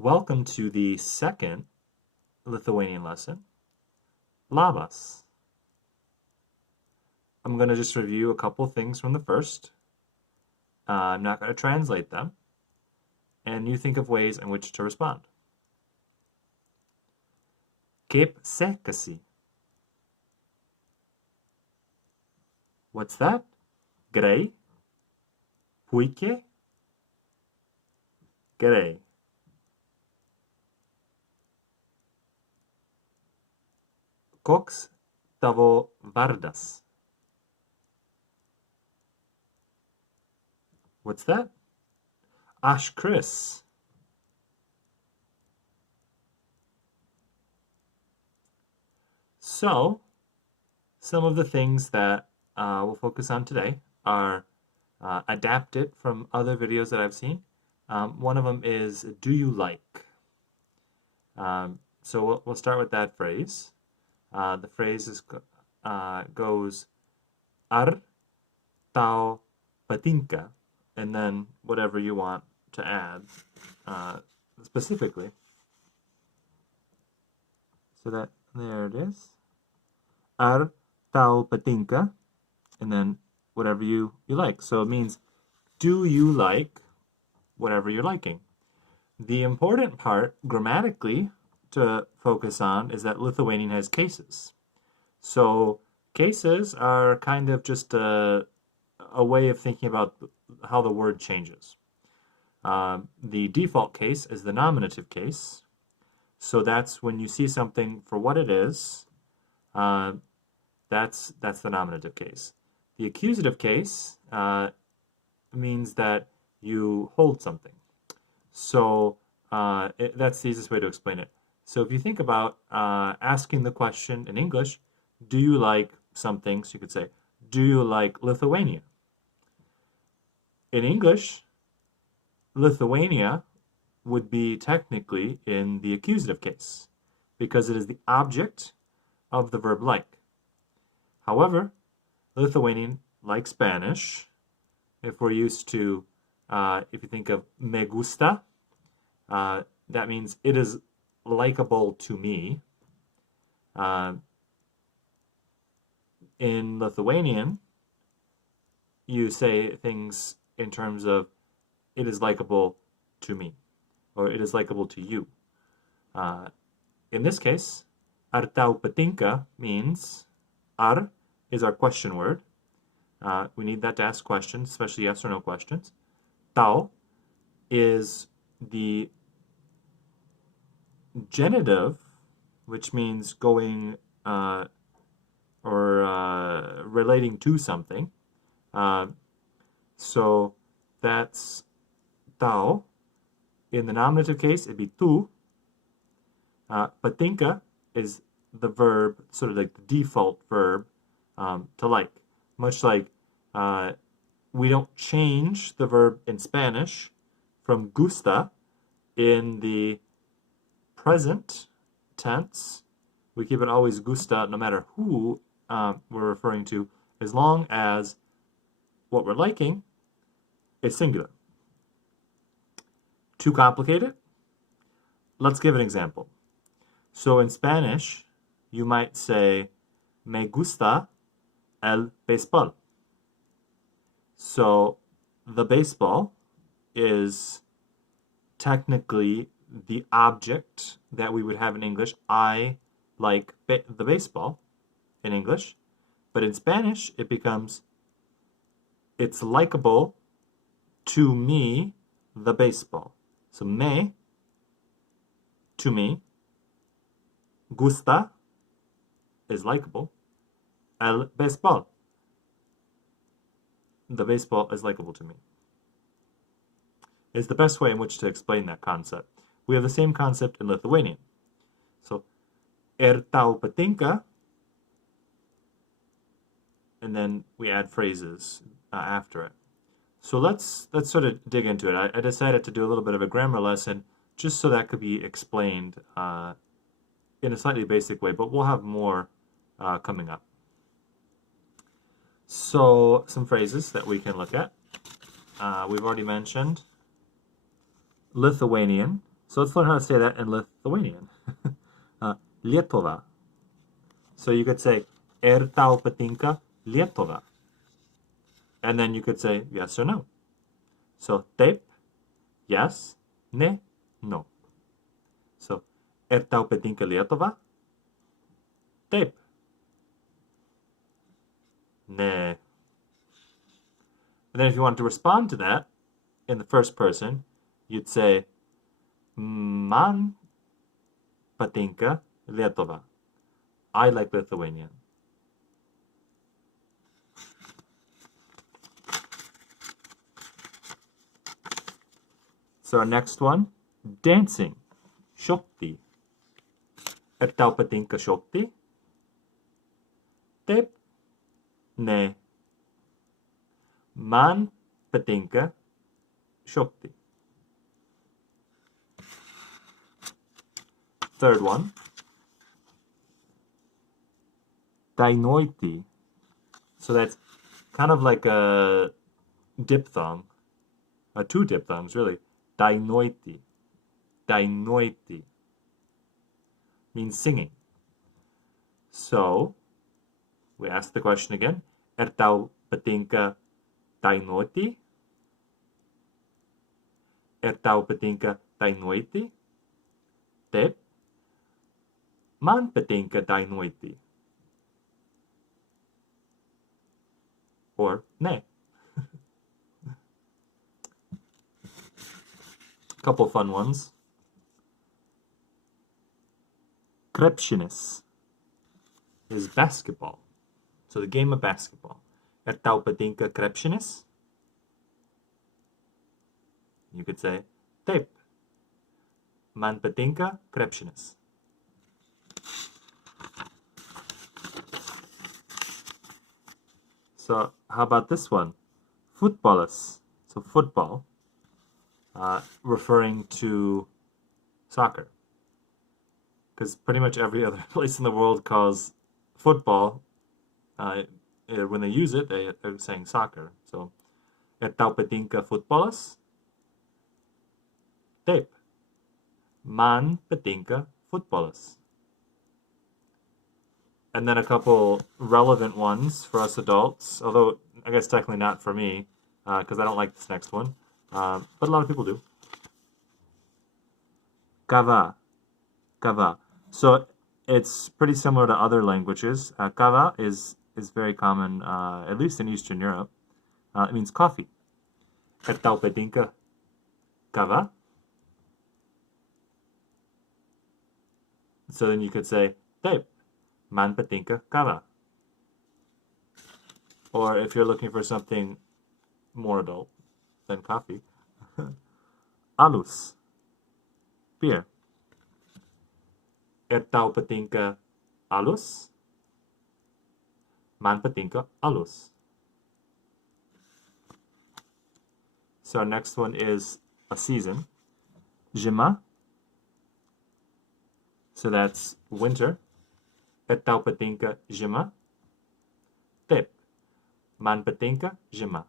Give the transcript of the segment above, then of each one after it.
Welcome to the second Lithuanian lesson, Labas. I'm going to just review a couple things from the first. I'm not going to translate them, and you think of ways in which to respond. Kaip sekasi? What's that? Gerai? Puikiai? Gerai. Koks tavo vardas? What's that? Aš Chris. So, some of the things that we'll focus on today are adapted from other videos that I've seen. One of them is, do you like? So we'll start with that phrase. The phrase goes, ar tau patinka, and then whatever you want to add specifically. So that, there it is. Ar tau patinka, and then whatever you like. So it means, do you like whatever you're liking? The important part grammatically to focus on is that Lithuanian has cases. So cases are kind of just a way of thinking about how the word changes. The default case is the nominative case. So that's when you see something for what it is, that's the nominative case. The accusative case means that you hold something. So that's the easiest way to explain it. So if you think about asking the question in English, do you like something? So you could say, do you like Lithuania? In English, Lithuania would be technically in the accusative case because it is the object of the verb like. However, Lithuanian, like Spanish, if we're used to, if you think of me gusta, that means it is likable to me. In Lithuanian, you say things in terms of it is likable to me, or it is likable to you. In this case, ar tau patinka means ar is our question word. We need that to ask questions, especially yes or no questions. Tau is the genitive, which means going or relating to something. So that's tau. In the nominative case, it'd be tu. Patinka is the verb, sort of like the default verb to like. Much like we don't change the verb in Spanish from gusta in the present tense. We keep it always gusta no matter who we're referring to, as long as what we're liking is singular. Too complicated? Let's give an example. So in Spanish, you might say, me gusta el béisbol. So the baseball is technically the object that we would have in English. I like the baseball in English, but in Spanish it becomes, it's likable to me, the baseball. So me, to me, gusta is likable, el béisbol, the baseball is likable to me. It's the best way in which to explain that concept. We have the same concept in Lithuanian. So, tau patinka, and then we add phrases after it. So let's sort of dig into it. I decided to do a little bit of a grammar lesson just so that could be explained in a slightly basic way, but we'll have more coming up. So some phrases that we can look at. We've already mentioned Lithuanian So let's learn how to say that in Lithuanian. Lietuva. So you could say, tau patinka Lietuva. And then you could say yes or no. So, taip, yes, ne, no. So, tau patinka Lietuva? Taip. Ne. And then if you wanted to respond to that in the first person, you'd say, man patinka Lietuva. I like Lithuanian. So our next one, dancing. Šokti. Tau patinka šokti? Taip. Ne. Man patinka šokti. Third one, dainoiti. So that's kind of like a diphthong, two diphthongs really. Dainoiti. Dainoiti means singing. So we ask the question again. Tau patinka dainoti? Tau patinka dainoti? Taip. Man patinka dainoti? Or ne. Couple fun ones. Krepšinis is basketball. So the game of basketball. Tau patinka krepšinis? You could say, taip. Man patinka krepšinis. So how about this one? Futbolas. So football, referring to soccer. Because pretty much every other place in the world calls football, when they use it, they're saying soccer. So, tau patinka futbolas? Taip. Man patinka futbolas. And then a couple relevant ones for us adults, although I guess technically not for me, because I don't like this next one, but a lot of people do. Kava. Kava. So it's pretty similar to other languages. Kava is very common, at least in Eastern Europe. It means coffee. Tau patinka kava? So then you could say, taip. Man patinka kava. Or if you're looking for something more adult than coffee, alus. Beer. Tau patinka alus? Man patinka alus. So our next one is a season. Zima. So that's winter. Tau patinka zima? Taip. Man patinka zima.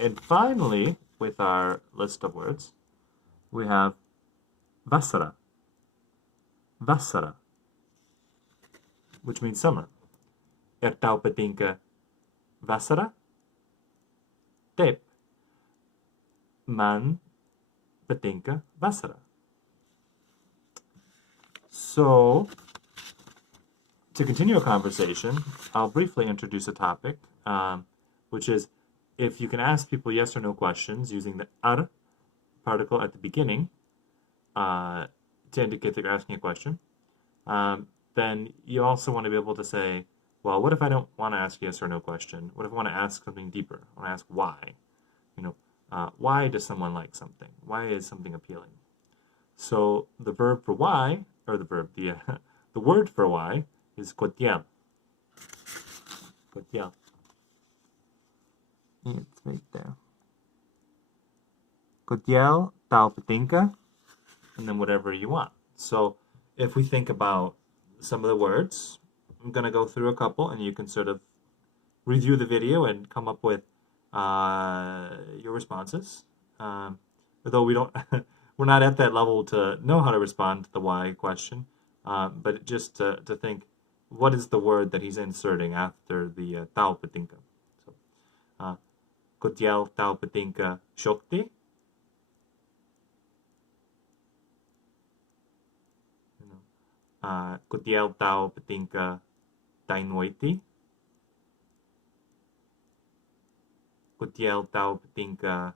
And finally, with our list of words, we have vasara. Vasara, which means summer. Tau patinka vasara? Taip. Man patinka vasara. So, to continue a conversation, I'll briefly introduce a topic, which is if you can ask people yes or no questions using the ar particle at the beginning to indicate that you're asking a question, then you also want to be able to say, well, what if I don't want to ask a yes or no question? What if I want to ask something deeper? I want to ask why. Why does someone like something? Why is something appealing? So the verb for why, or the word for why is kotiel. Kotiel. It's right there. Kotiel, tau patinka, and then whatever you want. So if we think about some of the words, I'm going to go through a couple, and you can sort of review the video and come up with your responses. Although we don't, we're not at that level to know how to respond to the why question, but just to think, what is the word that he's inserting after the tao patinka? So, kotiel tao patinka shokti? Kotiel tao patinka dainoiti? Kotiel tao patinka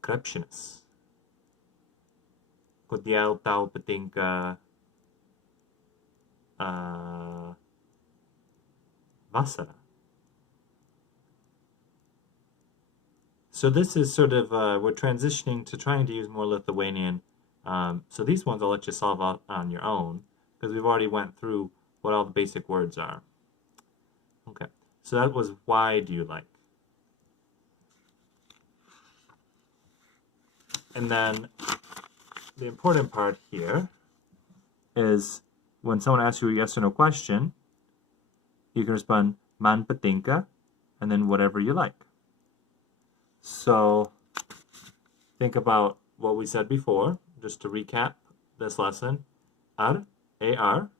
krepshinus? Kotiel tao patinka vasara? So this is sort of, we're transitioning to trying to use more Lithuanian. So these ones I'll let you solve out on your own because we've already went through what all the basic words are. Okay, so that was why do you like? And then the important part here is when someone asks you a yes or no question, you can respond man patinka and then whatever you like. So think about what we said before, just to recap this lesson. Ar, A-R,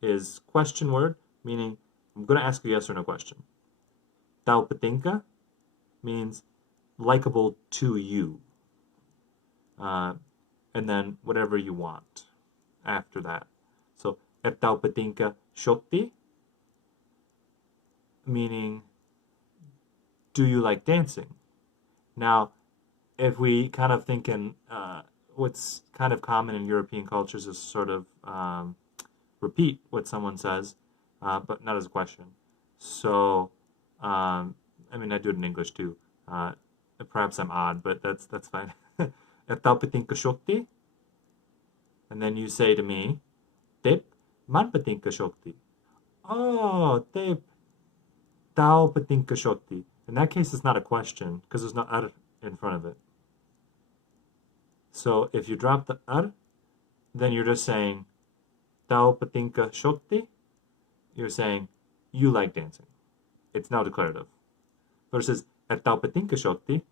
is question word, meaning I'm going to ask a yes or no question. Tao patinka means likable to you. And then whatever you want after that. So, et tao patinka shokti, meaning do you like dancing? Now, if we kind of think in what's kind of common in European cultures is sort of repeat what someone says, but not as a question. So, I mean, I do it in English too. Perhaps I'm odd, but that's fine. Et tao patinka shokti? And then you say to me, Tep, man patinka shokti. Oh, tep, tao patinka shokti. In that case, it's not a question because there's no ar in front of it. So if you drop the ar, then you're just saying tao patinka shokti. You're saying you like dancing. It's now declarative. Versus et tao patinka shokti,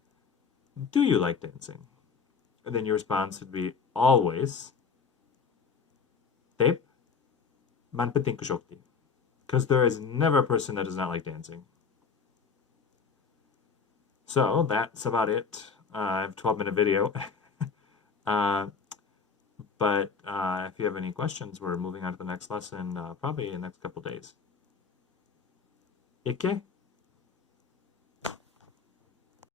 do you like dancing? And then your response would be always tep, man patinka shokti. Because there is never a person that does not like dancing. So that's about it. I have a 12-minute video. But if you have any questions, we're moving on to the next lesson probably in the next couple days. Ikke?